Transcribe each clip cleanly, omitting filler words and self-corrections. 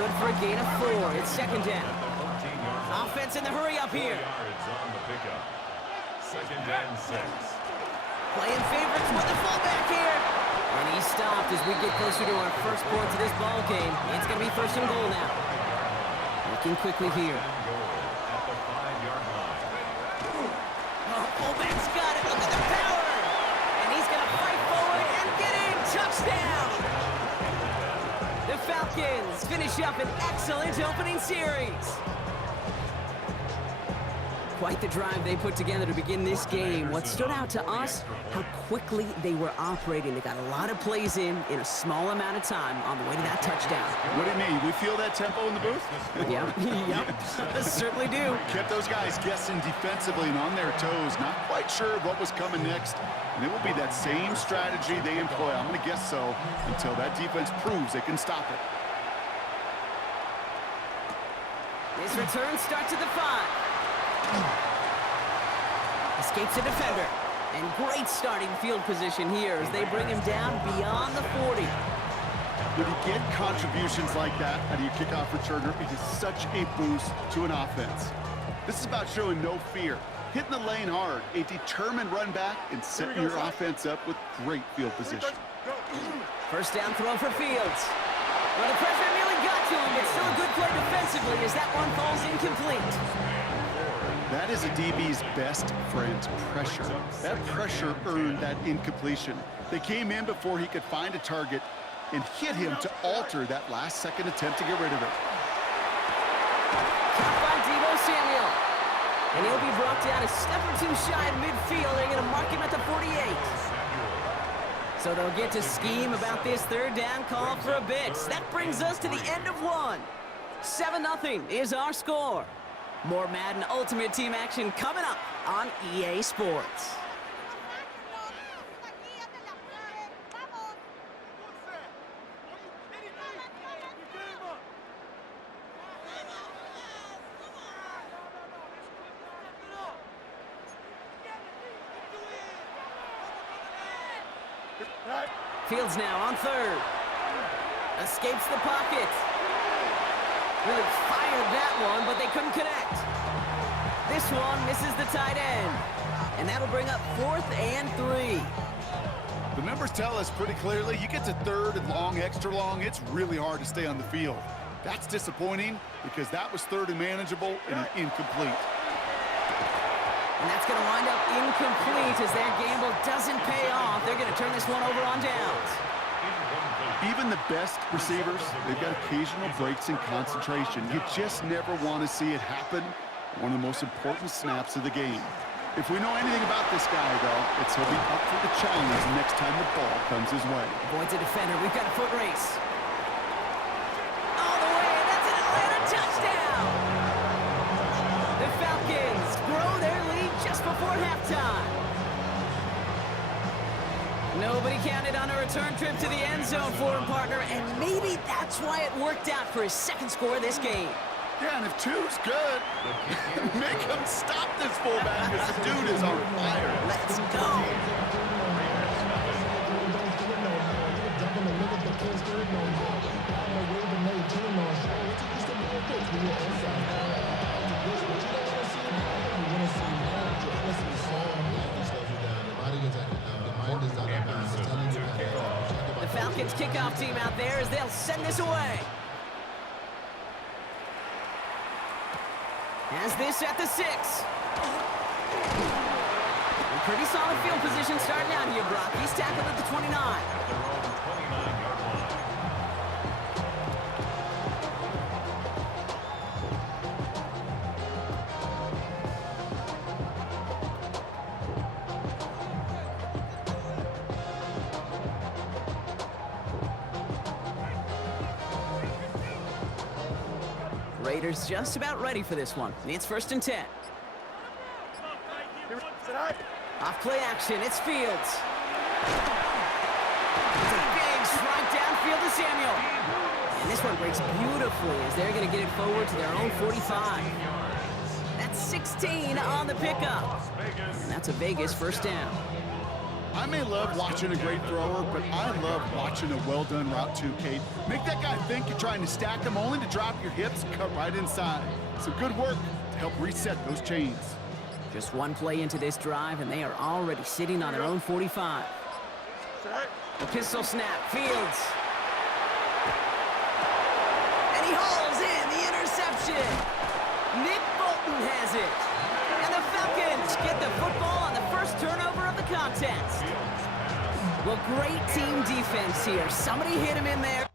good for a gain of 4. It's second down. Offense in the hurry up here. Second and 6. Playing favorites with the fullback here. And he stopped as we get closer to our first points of this ball game. It's going to be first and goal now. Looking quickly here. At the 5-yard line. Oh, fullback's got it. Look at the power. And he's going to fight forward and get in. Touchdown. The Falcons finish up an excellent opening series. Quite the drive they put together to begin this game. What stood out to us, how quickly they were operating. They got a lot of plays in a small amount of time on the way to that touchdown. What do you mean? We feel that tempo in the booth? Yep, certainly do. Kept those guys guessing defensively and on their toes, not quite sure what was coming next. And it will be that same strategy they employ, I'm going to guess so, until that defense proves they can stop it. His return starts at the 5. Escapes a defender. And great starting field position here as they bring him down beyond the 40. When you get contributions like that out of your kickoff returner, it is such a boost to an offense. This is about showing no fear, hitting the lane hard, a determined run back, and setting your offense up with great field position. First down throw for Fields. Well, the pressure nearly got to him, but still a good play defensively as that one falls incomplete. That is a DB's best friend, pressure. That pressure earned that incompletion. They came in before he could find a target and hit him to alter that last-second attempt to get rid of it. Caught by Deebo Samuel. And he'll be brought down a step or two shy of midfield. They're going to mark him at the 48. So they'll get to scheme about this third down call for a bit. That brings us to the end of one. 7-0 is our score. More Madden Ultimate Team action coming up on EA Sports. Fields now on third. Escapes the pocket. Really fired that one, but they couldn't connect. This one misses the tight end. And that'll bring up 4th and 3. The numbers tell us pretty clearly, you get to third and long, extra long, it's really hard to stay on the field. That's disappointing because that was third and manageable and an incomplete. And that's going to wind up incomplete as their gamble doesn't pay off. They're going to turn this one over on downs. Even the best receivers, they've got occasional breaks in concentration. You just never want to see it happen. One of the most important snaps of the game. If we know anything about this guy, though, it's he'll be up for the challenge next time the ball comes his way. Avoids a defender. We've got a foot race. All the way, and that's an Atlanta touchdown! The Falcons grow their lead just before halftime. Nobody counted on a return trip to the end zone for him, partner, and maybe that's why it worked out for his second score of this game. Yeah, and if two's good, make him stop this fullback because the dude is on fire. Let's go. The Falcons kickoff team out there as they'll send this away. Has this at the 6. A pretty solid field position starting out here, Brock. He's tackled at the 29. Raiders just about ready for this one. It's 1st and 10. Off play action, it's Fields. It's a big strike downfield to Samuel. And this one breaks beautifully as they're going to get it forward to their own 45. That's 16 on the pickup. And that's a Vegas first down. I may love watching a great thrower, but I love watching a well-done route too, Kate. Make that guy think you're trying to stack him only to drop your hips and cut right inside. Some good work to help reset those chains. Just one play into this drive, and they are already sitting on their own 45. The pistol snap, Fields. And he hauls in the interception. Nick Bolton has it. And the Falcons get the football on the first turnover of the contest. Well, great team defense here. Somebody hit him in there.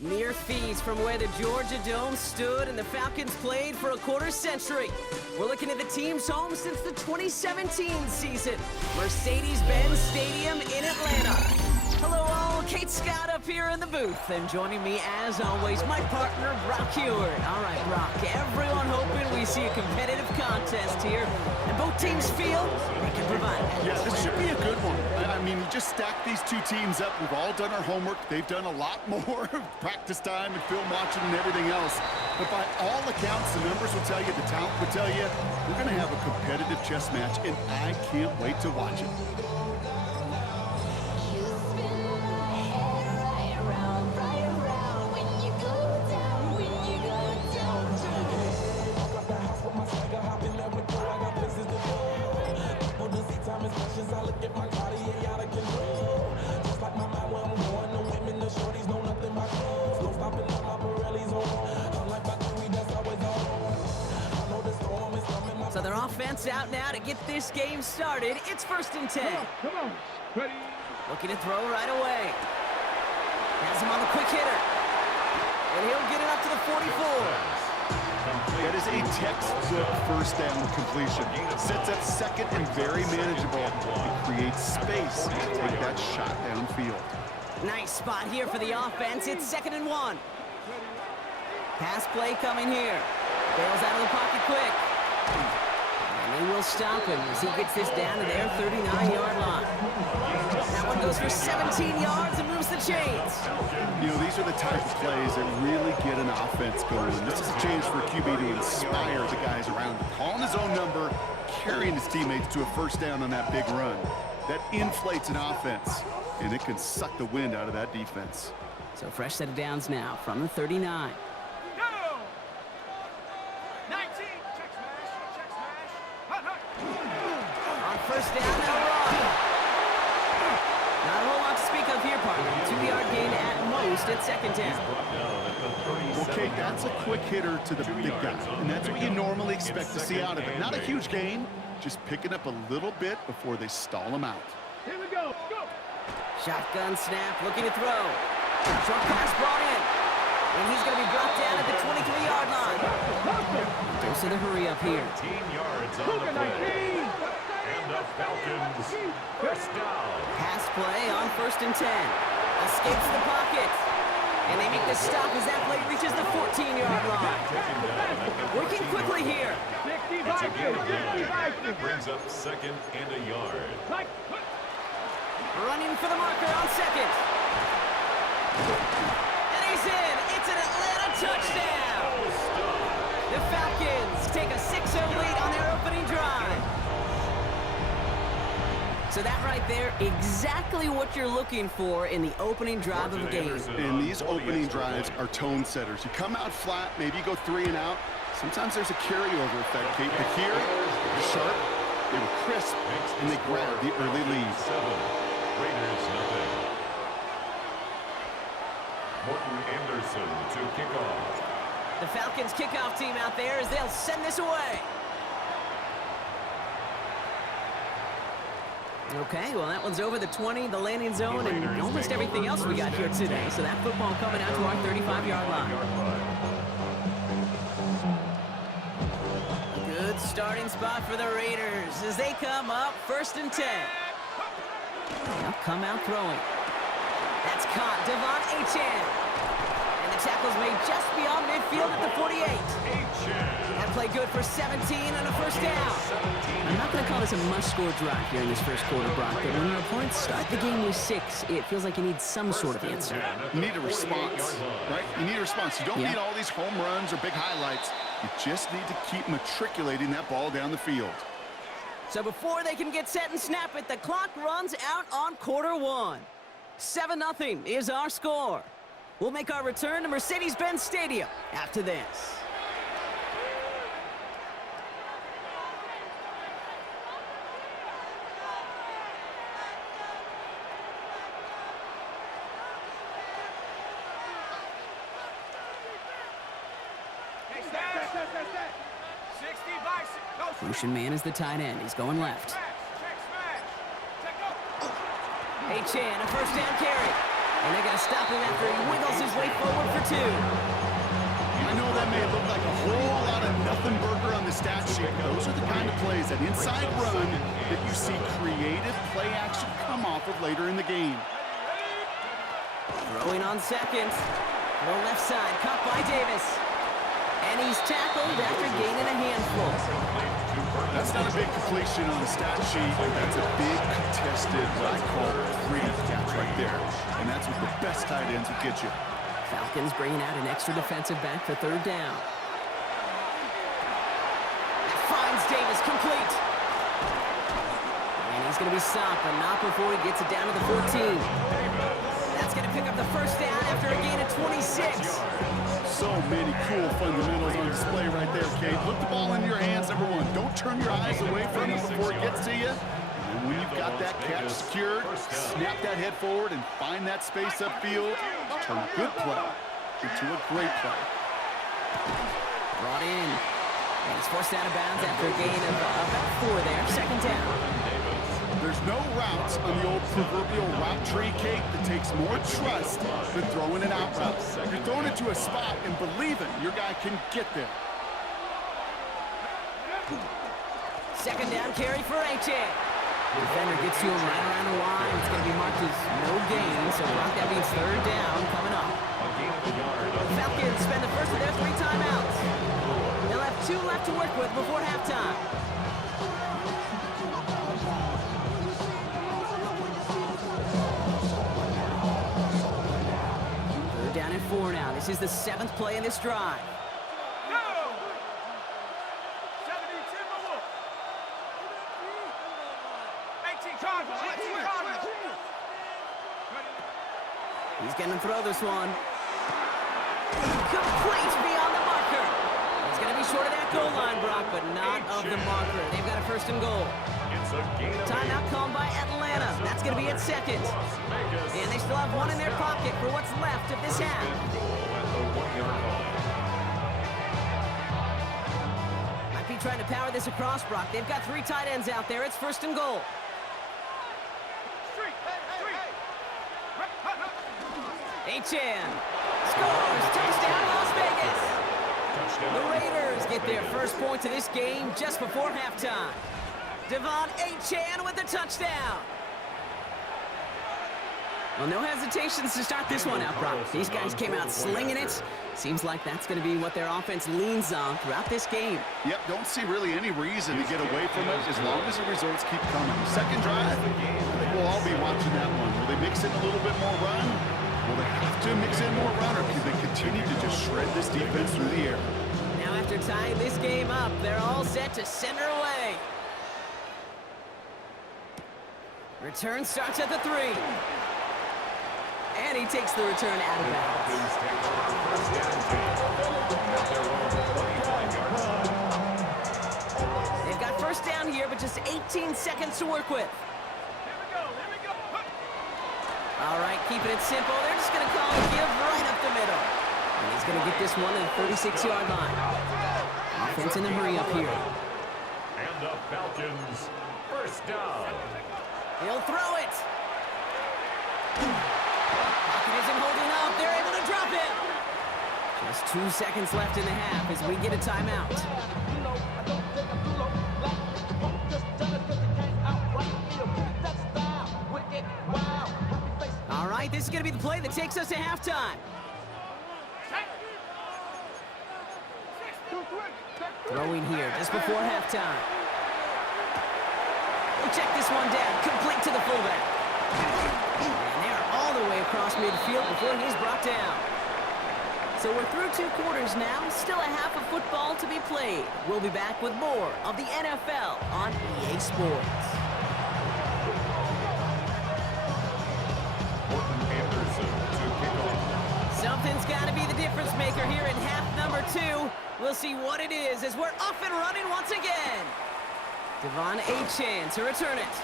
Mere fees from where the Georgia Dome stood and the Falcons played for a quarter century. We're looking at the team's home since the 2017 season. Mercedes-Benz Stadium in Atlanta. Hello all, Kate Scott up here in the booth. And joining me as always, my partner, Brock Heward. All right, Brock, everyone hoping we see a competitive contest here. And both teams feel they can provide that. Yeah, this should be a good one. I mean, you just stack these two teams up. We've all done our homework. They've done a lot more practice time and film watching and everything else. But by all accounts, the numbers will tell you, the talent will tell you, we're going to have a competitive chess match, and I can't wait to watch it. So their offense out now to get this game started. It's 1st and 10. Come on. Ready. Looking to throw right away. Has him on the quick hitter. And he'll get it up to the 44. That is a textbook first down completion. Sets up second and very manageable. It creates space to take that shot downfield. Nice spot here for the offense. It's 2nd and 1. Pass play coming here. Bails out of the pocket quick. And they will stop him as he gets this down to their 39-yard line. That one goes for 17 yards and moves the chains. You know, these are the type of plays that really get an offense going. This is a chance for a QB to inspire the guys around him. Calling his own number, carrying his teammates to a first down on that big run. That inflates an offense, and it can suck the wind out of that defense. So fresh set of downs now from the 39. On first down, now run. Not a whole lot to speak of here, partner. 2-yard gain at most at second down. Well, Kate, that's a quick hitter to the big guy, and that's what you normally expect to see out of it. Not a huge gain, just picking up a little bit before they stall him out. Here we go. Go. Shotgun snap, looking to throw. Short pass brought in. And he's going to be brought down at the 23-yard line. Dose of the hurry up here. 13 yards on the play. And the Falcons first down. Pass play on 1st and 10. Escapes the pocket. And they make the stop as that play reaches the 14-yard line. Working quickly here. It's a gain of 9. That brings up 2nd and a yard. Running for the marker on 2nd. And he's in. It's an Atlanta touchdown. The Falcons take a 6-0 lead on their opening drive. So that right there, exactly what you're looking for in the opening drive of a game. And these opening drives are tone setters. You come out flat, maybe you go 3 and out. Sometimes there's a carryover effect, Kate. But here, they're sharp, they were crisp, and they grabbed the early lead. 7, Raiders nothing. Morton Anderson to kick off. The Falcons kickoff team out there as they'll send this away. Okay, well, that one's over the 20, the landing zone, and almost everything else we got here today. So that football coming out to our 35-yard line. Good starting spot for the Raiders as they come up 1st and 10. They'll come out throwing. That's caught. Devon Achane. And the tackle's made just beyond midfield at the 48. That play good for 17 and a first down. I'm not going to call this a must-score drive here in this first quarter, Brock, but when your opponents start the game with 6, it feels like you need some sort of answer. You need a response, right? You need a response. You don't need all these home runs or big highlights. You just need to keep matriculating that ball down the field. So before they can get set and snap it, the clock runs out on quarter 1. 7-0 is our score. We'll make our return to Mercedes-Benz Stadium after this. Motion man is the tight end. He's going left. Achane, a first down carry. And they're going to stop him after he wiggles his way forward for 2. I know that may look like a whole lot of nothing burger on the stat sheet. Those are the kind of plays, that inside run, that you see creative play action come off of later in the game. Throwing on 2nd. Throw left side, caught by Davis. And he's tackled after gaining a handful. That's not a big completion on the stat sheet. That's a big contested, what I call gritty catch right there. And that's what the best tight ends will get you. Falcons bringing out an extra defensive back for 3rd down. That finds Davis complete. And he's going to be stopped, but not before he gets it down to the 14. That's going to pick up the first down after a gain of 26. So many cool fundamentals on display right there, Kate. Put the ball in your hands, number 1. Don't turn your eyes away from it before it gets to you. And when you've got that catch secured, snap that head forward and find that space upfield. Turn a good play into a great play. Brought in. And he's forced out of bounds after a gain of about 4 there. 2nd down. There's no route on the old proverbial route tree, Kate, that takes more trust than throwing an out route. You're throwing it to a spot and believing your guy can get there. 2nd down carry for Achane. Defender gets to him right around the line. It's going to be marked as no gain, so Brock, that means 3rd down coming up. The Falcons spend the first of their 3 timeouts. They'll have 2 left to work with before halftime. This is the 7th play in this drive. He's going to throw this one. Complete beyond the marker. He's going to be short of that goal line, Brock, but not of the marker. They've got a 1st and goal. Timeout called by Atlanta. That's going to be at 2nd. And they still have one in their pocket for what's left of this half. Might be trying to power this across, Brock. They've got 3 tight ends out there. It's 1st and goal. Achan scores. Touchdown, Las Vegas. The Raiders get their 1st points of this game just before halftime. Devon Achan with the touchdown. Well, no hesitations to start this one out, Brock. These guys came out slinging it. Seems like that's going to be what their offense leans on throughout this game. Yep, don't see really any reason to get away from it as long as the results keep coming. 2nd drive, I think we'll all be watching that one. Will they mix in a little bit more run? Will they have to mix in more run, or can they continue to just shred this defense through the air? Now after tying this game up, they're all set to send her away. Return starts at the 3. And he takes the return out of bounds. They've got 1st down here, but just 18 seconds to work with. All right, keeping it simple. They're just going to call a give right up the middle. And he's going to get this one to the 36-yard line. Offense in the hurry up here. And the Falcons, 1st down. He'll throw it. Pocket isn't holding up. They're able to drop it. Just 2 seconds left in the half as we get a timeout. All right, this is going to be the play that takes us to halftime. Throwing here just before halftime. We'll check this one down, complete to the fullback. And they're all the way across midfield before he's brought down. So we're through 2 quarters now, still a half of football to be played. We'll be back with more of the NFL on EA Sports. Something's got to be the difference maker here in half number 2. We'll see what it is as we're up and running once again. Devon Achan to return it.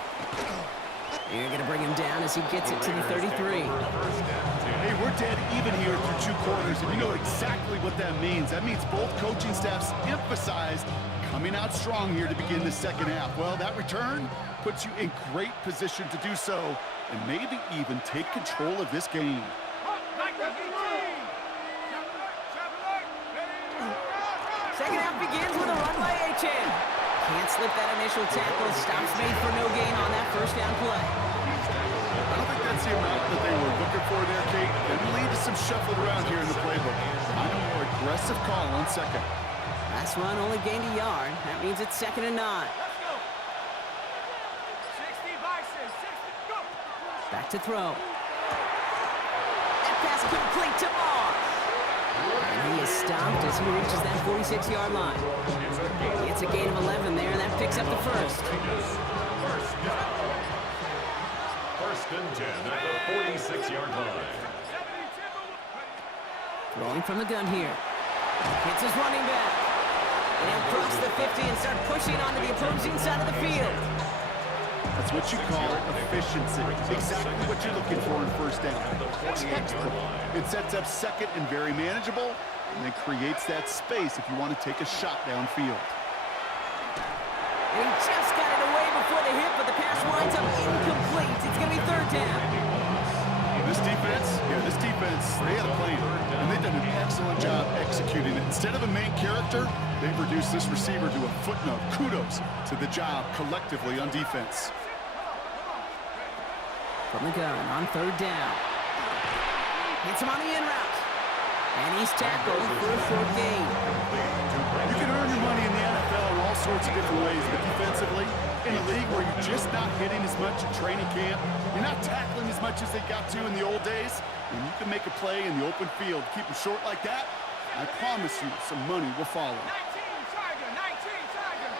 You're going to bring him down as he gets it to the 33. Hey, we're dead even here through 2 quarters, and you know exactly what that means. That means both coaching staffs emphasized coming out strong here to begin the 2nd half. Well, that return puts you in great position to do so and maybe even take control of this game. Second half begins with a run by Achan. Can't slip that initial tackle. Stops made for no gain on that 1st down play. I don't think that's the amount that they were looking for there, Kate. They lead to some shuffled around here in the playbook. Kind of more aggressive call on 2nd. Last run only gained a yard. That means it's 2nd and 9. Back to throw. That pass complete to Moss. And he is stopped as he reaches that 46-yard line. It's a gain of 11 there, and that picks up the 1st. 1st and 10 at the 46-yard line. Throwing from the gun here. Hits his running back. And he'll cross the 50 and start pushing onto the opposing side of the field. That's what you call efficiency. Exactly what you're looking for in 1st down. Textbook. It sets up 2nd and very manageable, and then creates that space if you want to take a shot downfield. And he just got it away before the hit, but the pass winds up incomplete. It's going to be 3rd down. This defense, they had a plan, and they've done an excellent job executing it. Instead of a main character, they've reduced this receiver to a footnote. Kudos to the job collectively on defense. From the gun on 3rd down. Hits him on the in route. And he's tackled for a short gain. You can earn your money in the NFL in all sorts of different ways, but defensively, in a league where you're just not hitting as much at training camp, you're not tackling as much as they got to in the old days, When you can make a play in the open field, keep them short like that, I promise you some money will follow. 19 Tiger, 19 Tiger.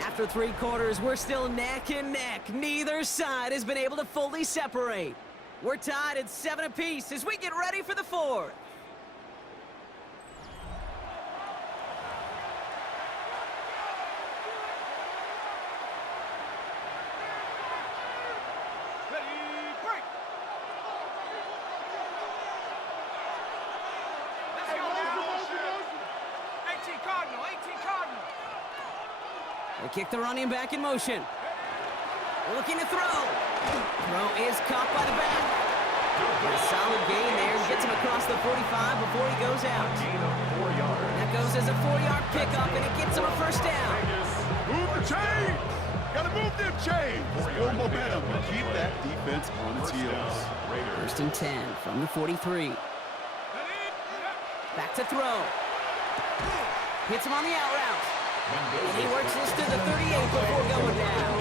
After 3 quarters, we're still neck and neck. Neither side has been able to fully separate. We're tied at 7 apiece as we get ready for the 4th. They kick the running back in motion. Looking to throw. Throw is caught by the back. A solid gain there. Gets him across the 45 before he goes out. That goes as a 4-yard pickup, and it gets him a first down. Move the chain! Gotta move them chains! Build momentum and keep that defense on its heels. First and 10 from the 43. Back to throw. Hits him on the out route. And he works this to the 38 before going down.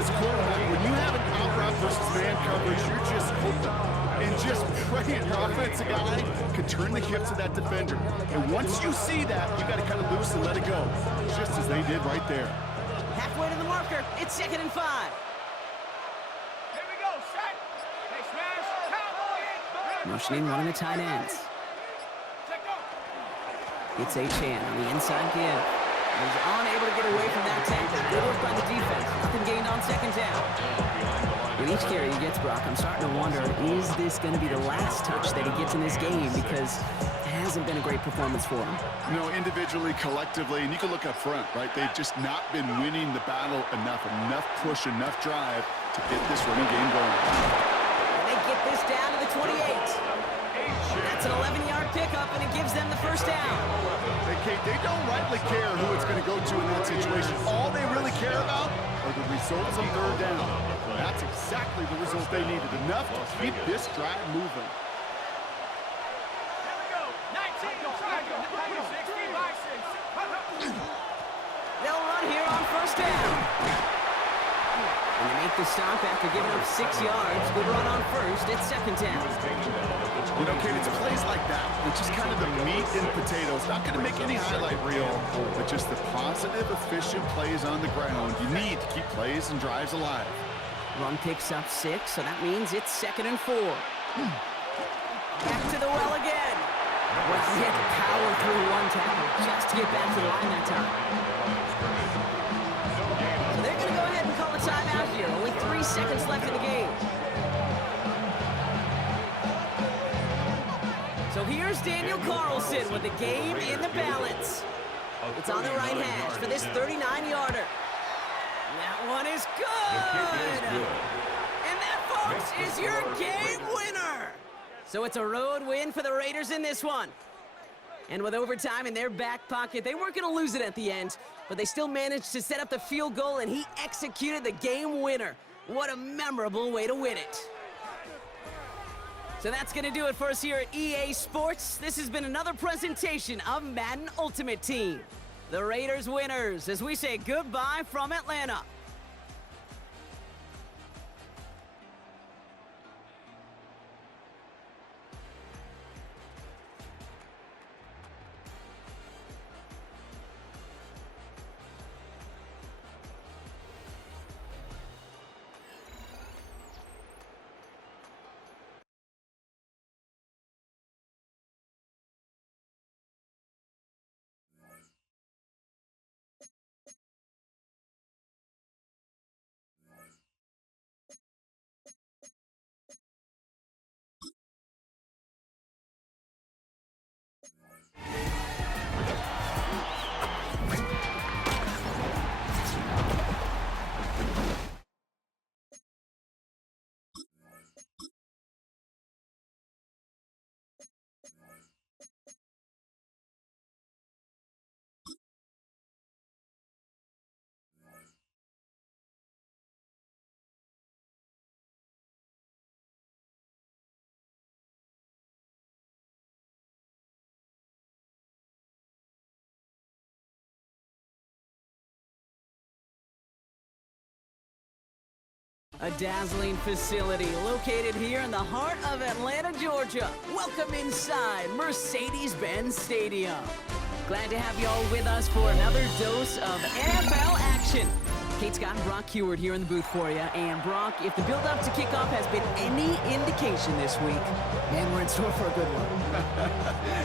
As a quarterback, when you have an out route versus man coverage, you're just hoping and just praying your offensive guy can turn the hips of that defender. And once you see that, you got to cut it loose and let it go, just as they did right there. Halfway to the marker, it's 2nd and 5. Here we go, set. They smash, cowboy. Motioning one of the tight ends. It's Achan on the inside give. He's unable to get away from that tackle. Good work by the defense. Nothing gained on 2nd down. With each carry he gets, Brock, I'm starting to wonder, is this going to be the last touch that he gets in this game? Because it hasn't been a great performance for him. You know, individually, collectively, and you can look up front, right? They've just not been winning the battle enough push, enough drive to get this running game going. And they get this down to the 28. That's an 11-yard pickup, and it gives them the first down. Hey, Kate, they don't rightly care who it's going to go to in that situation. All they really care about are the results on 3rd down. That's exactly the result they needed, enough to keep this drive moving. Here we go, 19 Tiger, 60 by 6. They'll run here on first down. And they make the stop after giving up 6 yards. Good run on first. It's 2nd down. You know, Kate, it's plays like that, which is kind of the meat and potatoes. Not going to make any highlight reel, but just the positive, efficient plays on the ground. You need to keep plays and drives alive. Run picks up 6, so that means it's 2nd and 4. Back to the well again. Well, he had to power through one tackle just to get back to the line that time. So they're going to go ahead and call a timeout here. Only 3 seconds left in the game. So here's Daniel Carlson with the game in the balance. It's on the right hash for this 39-yarder. That one is good. And that, folks, is your game winner. So it's a road win for the Raiders in this one. And with overtime in their back pocket, they weren't going to lose it at the end, but they still managed to set up the field goal, and he executed the game winner. What a memorable way to win it. So that's going to do it for us here at EA Sports. This has been another presentation of Madden Ultimate Team. The Raiders winners as we say goodbye from Atlanta. A dazzling facility located here in the heart of Atlanta, Georgia. Welcome inside Mercedes-Benz Stadium. Glad to have you all with us for another dose of NFL action. Kate Scott and Brock Heward here in the booth for you. And Brock, if the build-up to kickoff has been any indication this week, man, we're in store for a good one.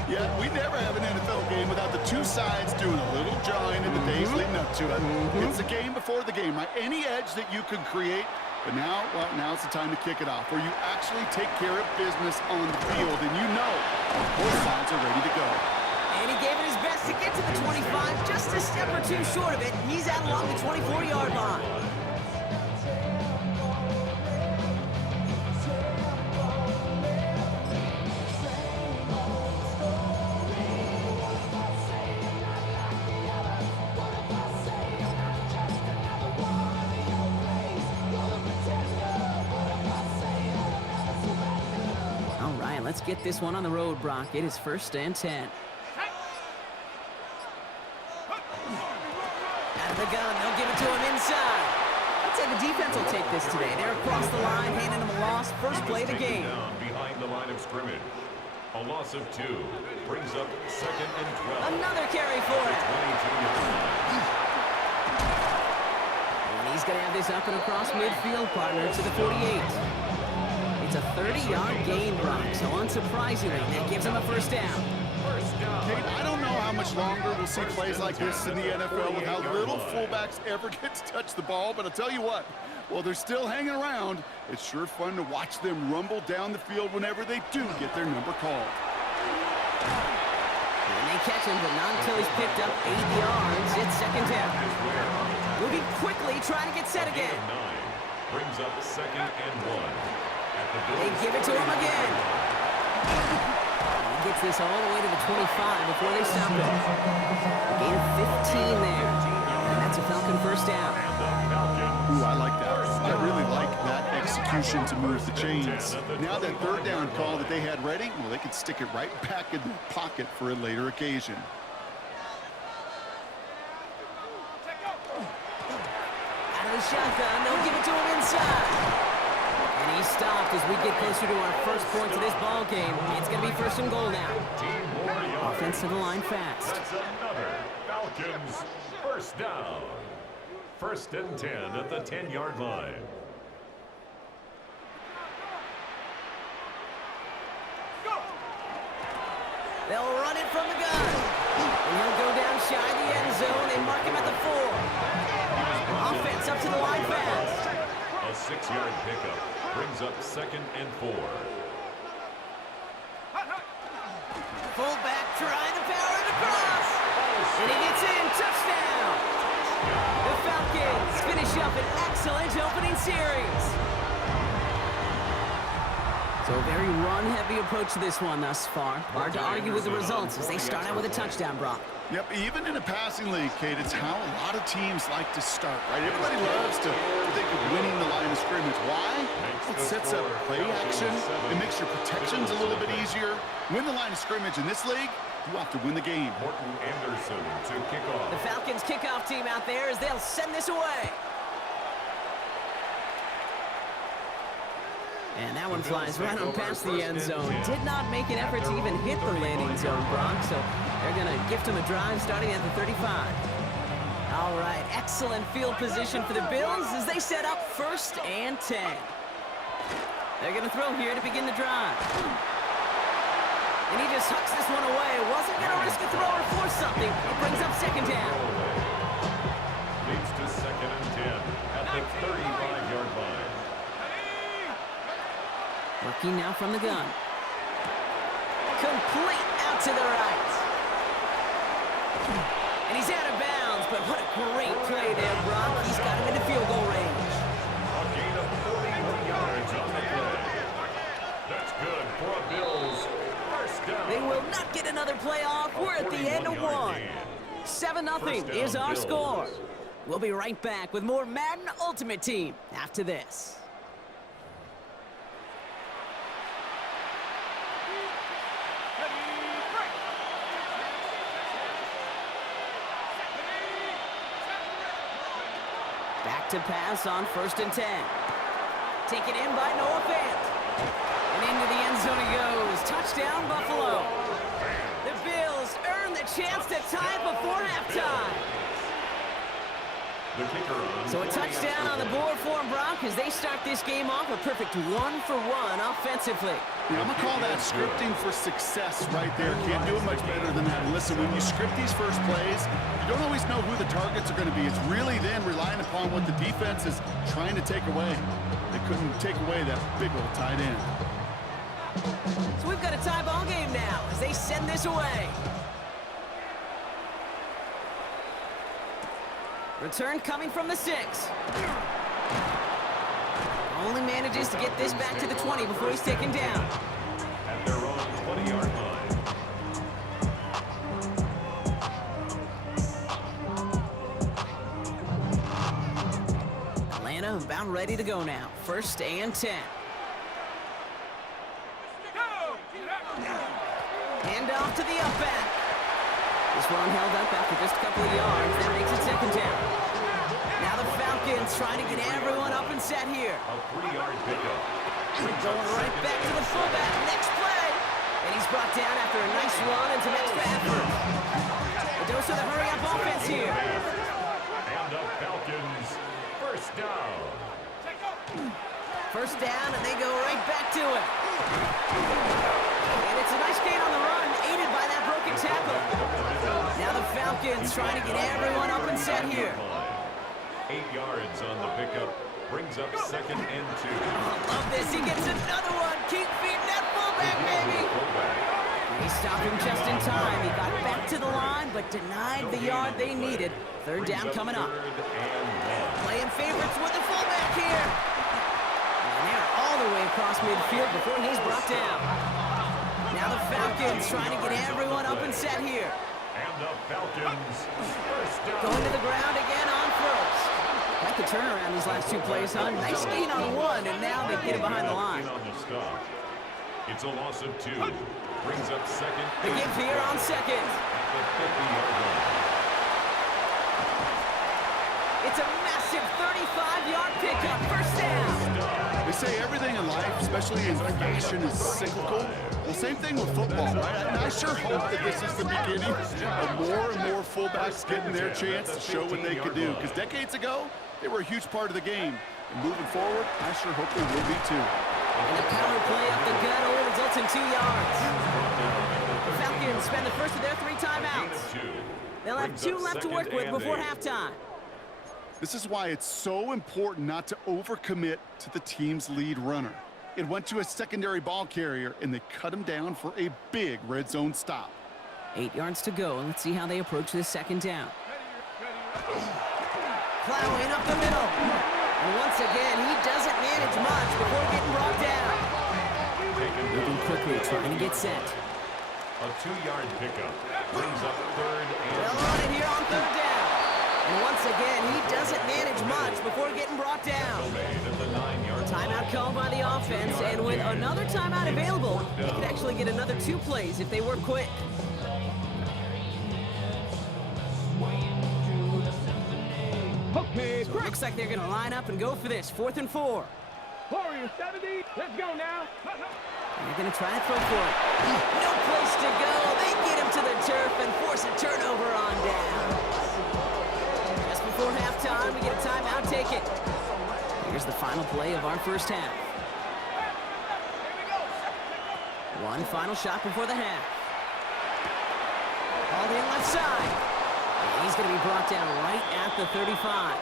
Yeah, we never have an NFL game without the two sides doing a little jawing in the days leading up to it. It's the game before the game, right? Any edge that you could create, but now, well, now it's the time to kick it off, where you actually take care of business on the field, and you know both sides are ready to go. And he gave it his best to get to the 25, just a step or two short of it. He's out along the 24-yard line. All right, let's get this one on the road, Brock. It is 1st and 10. The gun, they'll give it to him inside. I'd say the defense will take this today. They're across the line, handing him a loss. First play of the game. Down behind the line of scrimmage. A loss of 2 brings up 2nd and 12. Another carry for it. 22-yard line. And he's going to have this up and across midfield, partner, to the 48. It's a 30-yard gain, Brock. So unsurprisingly, that gives him a first down. Kate, I don't know how much longer we'll see plays like this in the NFL with how little fullbacks ever get to touch the ball, but I'll tell you what, while they're still hanging around, it's sure fun to watch them rumble down the field whenever they do get their number called. And they catch him, but not until he's picked up 8 yards. It's 2nd down. Moving quickly, trying to get set again. 9 brings up 2nd and 1. They give it to him again. He gets this all the way to the 25 before they stop him. Gain of 15 there. And that's a Falcon first down. Ooh, I like that. I really like that execution to move the chains. Now that 3rd down call that they had ready, well, they can stick it right back in their pocket for a later occasion. Out of the shotgun, they'll give it to him inside. And he's stopped as we get closer to our first point of this ball game. It's going to be 1st and goal now. Offense to the line fast. That's another Falcons first down. 1st and 10 at the 10-yard line. They'll run it from the gun. And he'll go down shy of the end zone. They mark him at the 4. Offense up to the line fast. A 6-yard pickup brings up 2nd and 4. Fullback trying to power it across. And he gets in. Touchdown. The Falcons finish up an excellent opening series. So a very run-heavy approach to this one thus far. Hard to argue with the results as they start out with a touchdown, Brock. Yep, even in a passing league, Kate, it's how a lot of teams like to start, right? Everybody loves to think of winning the line of scrimmage. Why? It sets up play action. It makes your protections a little bit easier. Win the line of scrimmage in this league, you have to win the game. Morton Anderson to kick off. The Falcons kickoff team out there as they'll send this away. And that one flies right on past the end zone. Did not make an effort to even hit the landing zone, Brock. So they're going to gift him a drive starting at the 35. All right, excellent field position for the Bills as they set up 1st and 10. They're going to throw here to begin the drive. And he just hucks this one away. Wasn't going to risk a throw or force something. It brings up 2nd down. Leads to 2nd and 10 at the 35-yard line. Working now from the gun. Complete out to the right. And he's out of bounds, but what a great play there, Brock. He's got him into field goal range. A gain of 41 yards on the play. That's good for a Bills first down. They will not get another play off. We're at the end of one. 7-0 is our score. We'll be right back with more Madden Ultimate Team after this. Back to pass on 1st and 10. Taken in by Noah Fant. And into the end zone he goes. Touchdown, Buffalo. The Bills earn the chance to tie it before halftime. So a touchdown on the board for them, Brock, as they start this game off a perfect 1-for-1 offensively. Yeah, I'm going to call that scripting for success right there. Can't do it much better than that. Listen, when you script these first plays, you don't always know who the targets are going to be. It's really then relying upon what the defense is trying to take away. They couldn't take away that big old tight end. So we've got a tie ball game now as they send this away. Return coming from the 6. Only manages to get this back to the 20 before he's taken down. At their own 20-yard line. Atlanta about ready to go now. 1st and 10. Hand off to the up back. This one held up after just a couple of yards. That makes it 2nd down. Now the Falcons trying to get everyone up and set here. A 3-yard pickup. Going right back to the fullback. Next play. And he's brought down after a nice run and some extra effort. A dose of the hurry-up offense here. And the Falcons, 1st down. 1st down, and they go right back to it. And it's a nice gain on the run, aided by that broken tackle. Now the Falcons trying to get everyone up and set here. 8 yards on the pickup. Brings up 2nd and 2. Love this. He gets another one. Keep feeding that fullback, baby. They stopped him just in time. He got back to the line, but denied the yard they needed. 3rd down coming up. Playing favorites with the fullback here. And they're all the way across midfield before he's brought down. Now the Falcons trying to get everyone up and set here. And the Falcons, 1st down. Going to the ground again on 1st. Like the turnaround these last 2 plays, huh? Nice gain on 1, and now they get him behind the line. It's a loss of 2. Brings up 2nd. The give here on 2nd. The 50-yard line. It's a massive 35-yard pickup. 1st down. They say everything in life, especially in fashion, is cyclical. Well, same thing with football, right? And I sure hope that this is the beginning of more and more fullbacks getting their chance to show what they could do. Because decades ago, they were a huge part of the game. And moving forward, I sure hope they will be too. And the power play up the gut only results in 2 yards. The Falcons spend the first of their 3 timeouts. They'll have 2 left to work with before halftime. This is why it's so important not to overcommit to the team's lead runner. It went to a secondary ball carrier, and they cut him down for a big red zone stop. 8 yards to go, and let's see how they approach this 2nd down. Plowing up the middle. And once again, he doesn't manage much before getting brought down. Moving quickly, trying to get set. A 2-yard pickup. Brings up 3rd and... They'll run it here on 3rd down. And once again, he doesn't manage much before getting brought down. Timeout called by the offense, and with another timeout available, they could actually get another 2 plays if they work quick. Okay, So it looks like they're going to line up and go for this, 4th and 4. Warriors 70, let's go now. They're going to try to throw for it. No place to go. They get him to the turf and force a turnover on down. Just before halftime, we get a timeout taken. Here's the final play of our first half. One final shot before the half. Hauled in left side. And he's going to be brought down right at the 35.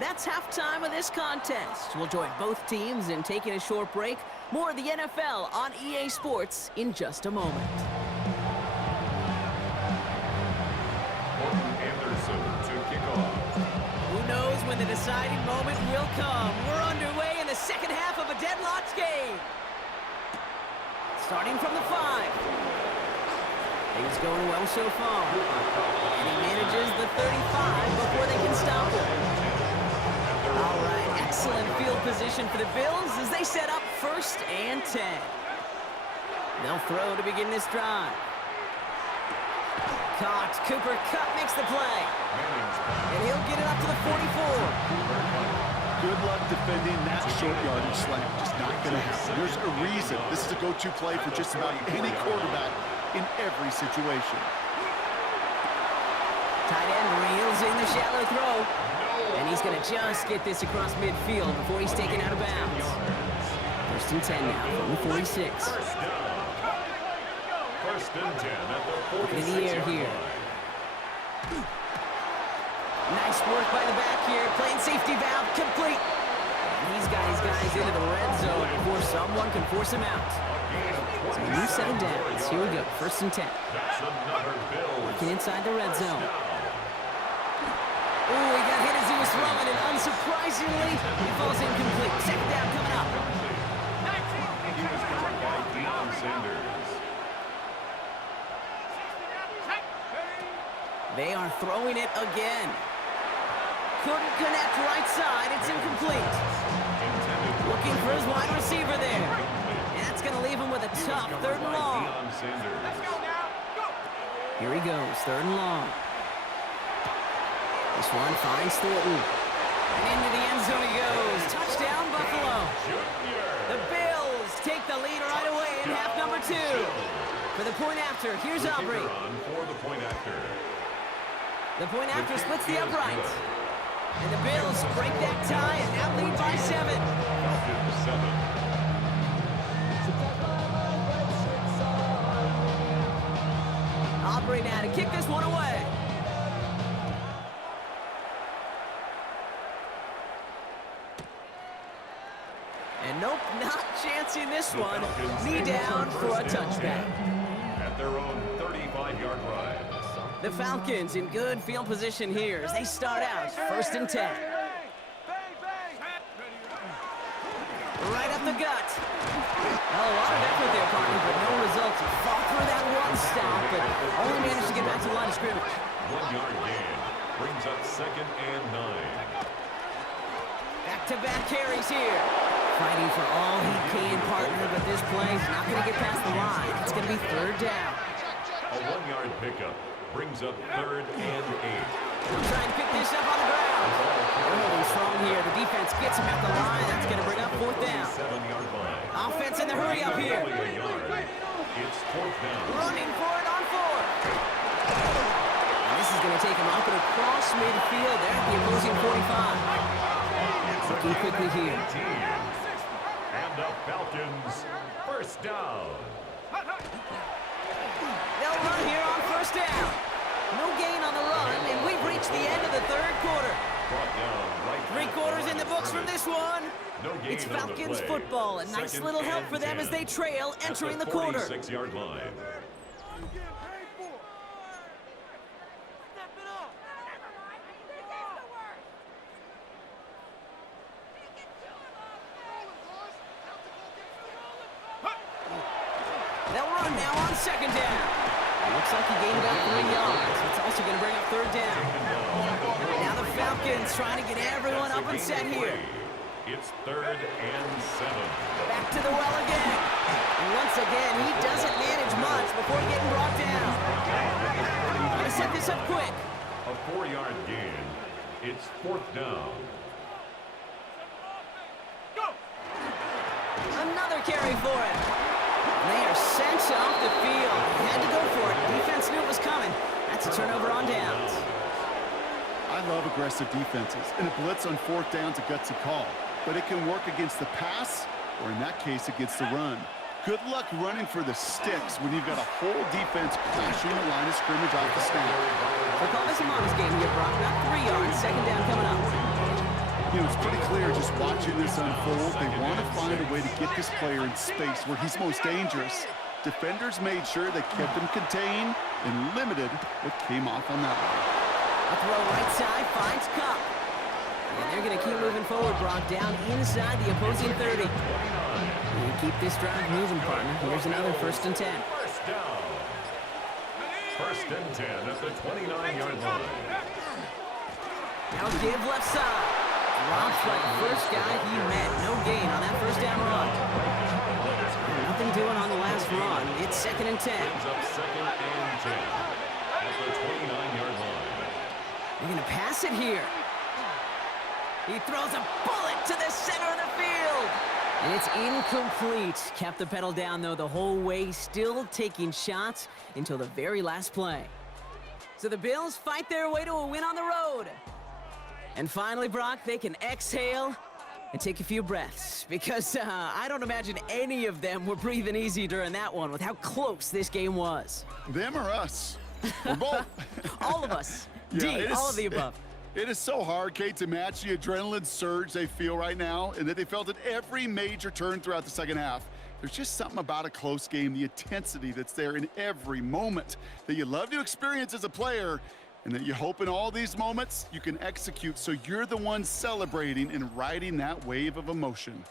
That's halftime of this contest. We'll join both teams in taking a short break. More of the NFL on EA Sports in just a moment. Who knows when the deciding moment will come? We're underway in the 2nd half of a deadlocked game. Starting from the 5. Things going well so far. And he manages the 35 before they can stop him. All right, excellent field position for the Bills as they set up 1st and 10. They'll throw to begin this drive. Caught. Cooper Kupp makes the play. And he'll get it up to the 44. Good luck defending that short yardage slant. Just not going to happen. There's a reason this is a go-to play for just about any quarterback in every situation. Tight end reels in the shallow throw. And he's going to just get this across midfield before he's taken out of bounds. First and 10 now from the 46. First and 10 at the 46. In the air here. Nice work by the back here. Playing safety valve complete. And he's got his guys into the red zone before someone can force him out. So a new set of downs. Here we go. First and 10. That's another Bills. Working inside the red zone. Oh, he got hit as he was throwing, and unsurprisingly, he falls incomplete. Second down coming up. He was covered by Deion Sanders. They are throwing it again. Couldn't connect right side. It's incomplete. Looking for his wide receiver there. And that's going to leave him with a tough third and long. Here he goes, third and long. This one finds Thornton. And into the end zone he goes. Touchdown, Buffalo. The Bills take the lead right away in half number 2. For the point after, here's Aubrey. For the point after. The point after splits the upright. And the Bills break that tie and now lead by 7. Falcons 7. Aubrey now to kick this one away. And nope, not chancing this one. Knee down for a touchback. At their own 35-yard line. The Falcons in good field position here as they start out first and 10. Right up the gut. Well, a lot of effort there, partner, but no results. He fought through that one stop, but only managed to get back to the line of scrimmage. 1-yard gain brings up second and 9. Back-to-back carries here. Fighting for all he can, partner, but this play is not going to get past the line. It's going to be third down. A 1-yard pickup brings up third and 8. We'll try and pick this up on the ground. They're holding strong here. The defense gets him at the line. That's going to bring up fourth down. 7-yard line. Offense in the hurry up here. It's fourth down. Running for it on 4. And this is going to take him up and across midfield there at the opposing 45. Looking quickly here. And the Falcons first down. They'll run here on first down. No gain on the run, and we've reached the end of the third quarter. Three quarters in the books from this one. It's Falcons football. A nice little help for them as they trail entering the quarter. 46-yard line. They'll run now on second down. Looks like he gained about 3 yards. It's also going to bring up third down. Now the Falcons trying to get everyone up and set here. It's third and 7. Back to the well again. And once again, he doesn't manage much before getting brought down. Going to set this up quick. A 4-yard gain. It's fourth down. Another carry for him. They are sent off the field. He had to go for it. Defense knew it was coming. That's a turnover on downs. I love aggressive defenses, and a blitz on fourth down's a gutsy call. But it can work against the pass, or in that case, against the run. Good luck running for the sticks when you've got a whole defense crashing the line of scrimmage off the snap. We'll call this a modest game here, Brock. About 3 yards. Second down coming up. You know, it's pretty clear just watching this unfold. They want to find a way to get this player in space where he's most dangerous. Defenders made sure they kept him contained and limited what came off on that one. A throw right side finds Kupp. And they're going to keep moving forward, Brock, down inside the opposing 30. And keep this drive moving, partner. Here's another first and 10. First down. First and 10 at the 29-yard line. Now give left side. Drops like first guy he met. No gain on that first down run. Nothing doing on the last run. It's second and 10. Up second and 10 at the They're going to pass it here. He throws a bullet to the center of the field. It's incomplete. Kept the pedal down, though, the whole way, still taking shots until the very last play. So the Bills fight their way to a win on the road. And finally, Brock, they can exhale and take a few breaths, because I don't imagine any of them were breathing easy during that one with how close this game was. Them or us? We're both. All of us. Yeah, D, all of the above. It is so hard, Kate, to match the adrenaline surge they feel right now, and that they felt at every major turn throughout the second half. There's just something about a close game, the intensity that's there in every moment that you love to experience as a player, and that you hope in all these moments you can execute so you're the one celebrating and riding that wave of emotion.